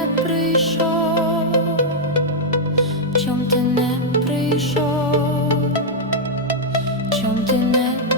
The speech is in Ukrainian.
не прийшов? Чом ти не прийшов? Чом ти не прийшов?